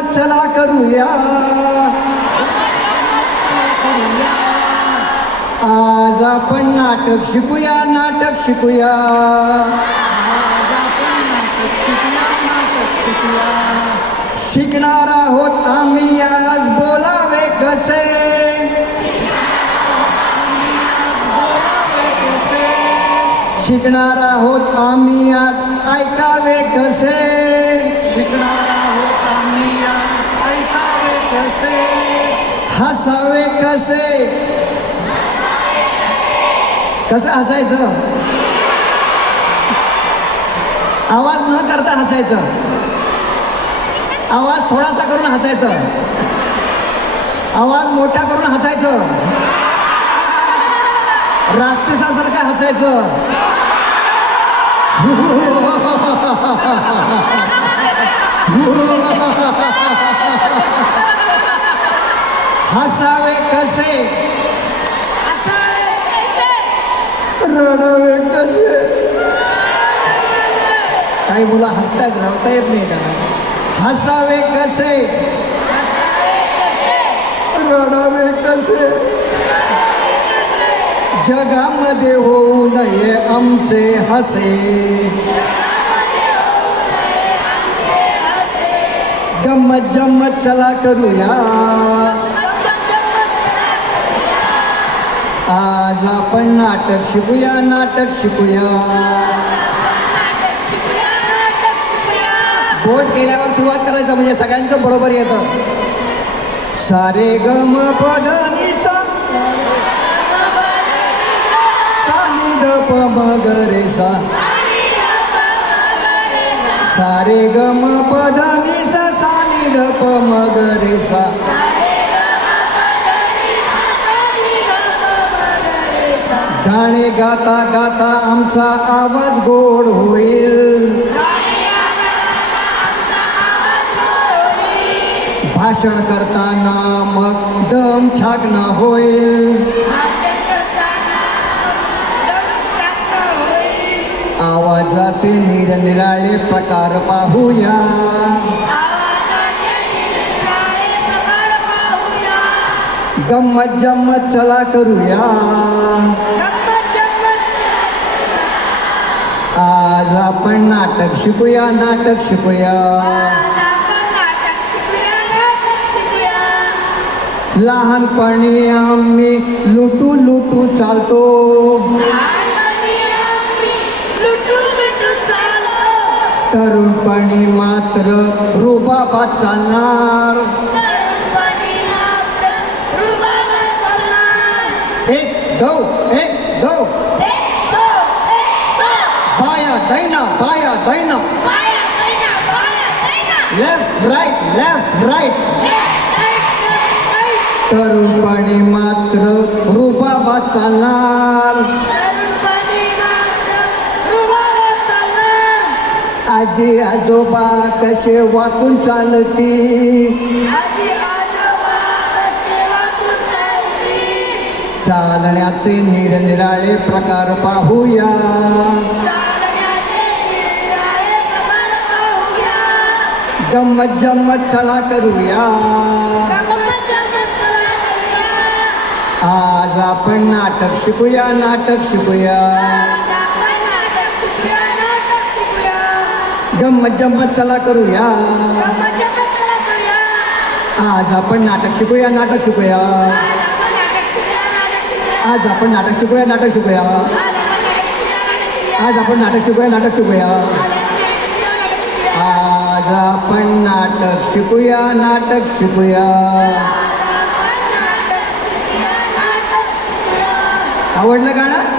गंमत चला करूया, आज आपण नाटक शिकूया, नाटक शिकूया, आज आपण नाटक शिकूया, नाटक शिकूया. शिकणार आहोत आम्ही आज बोलावे कसे, शिकणार आहोत आम्ही आज ऐकावे कसे, शिकणार आहोत आम्ही आज ऐकावे कसे, हसावे कसे. कसं हसायचं, आवाज न करता हसायचं, आवाज थोडासा करून हसायचं, आवाज मोठा करून हसायचं, राक्षसासारखं हसायचं. हसावे कसे, रडावे कसे. काही मुलं हसतायत, रडता येत नाही त्यांना. हसावे कसे, रडावे कसे. जगामध्ये होऊ नये आमचे हसे, गम्मत जम्मत चला करूया, आज आपण नाटक शिकूया, नाटक शिकूया. बोट केल्यावर सुरुवात करायचं म्हणजे सगळ्यांचं बरोबर येतं. सारे गम पद नि सा, सा नि ध प म ग रे सा, सारे गम पद नि सा, सा नि ध प म ग रे सा. गाणे गाता गाता आमचा आवाज गोड होईल, भाषण करताना मग दम छाकणं होईल, आवाजाचे निरनिराळे प्रकार पाहूया, गम्मत जम्मत चला करूया, आज आपण नाटक शिकूया, नाटक शिकूया. लहानपणी आम्ही लुटू लुटू चालतो, तरुणपणी मात्र रुबाबात चालणार, एक दो एक दो, बाया दैना, बाया दैना, लेफ्ट राईट, तरुणपणी मात्र रुबाबात चालणार, आजी आजोबा कसे वाकून चालती, चालण्याचे निरनिराळे प्रकार पाहूया, गम्मत जम्मत चला करूया, आज आपण नाटक शिकूया, नाटक शिकूया, गम्मत जम्मत चला करूया, आज आपण नाटक शिकूया, नाटक शिकूया, आज आपण नाटक शिकूया, नाटक शिकूया, आज आपण नाटक शिकूया, नाटक शिकूया, आज आपण नाटक शिकूया, नाटक शिकूया. आवडलं गाणं?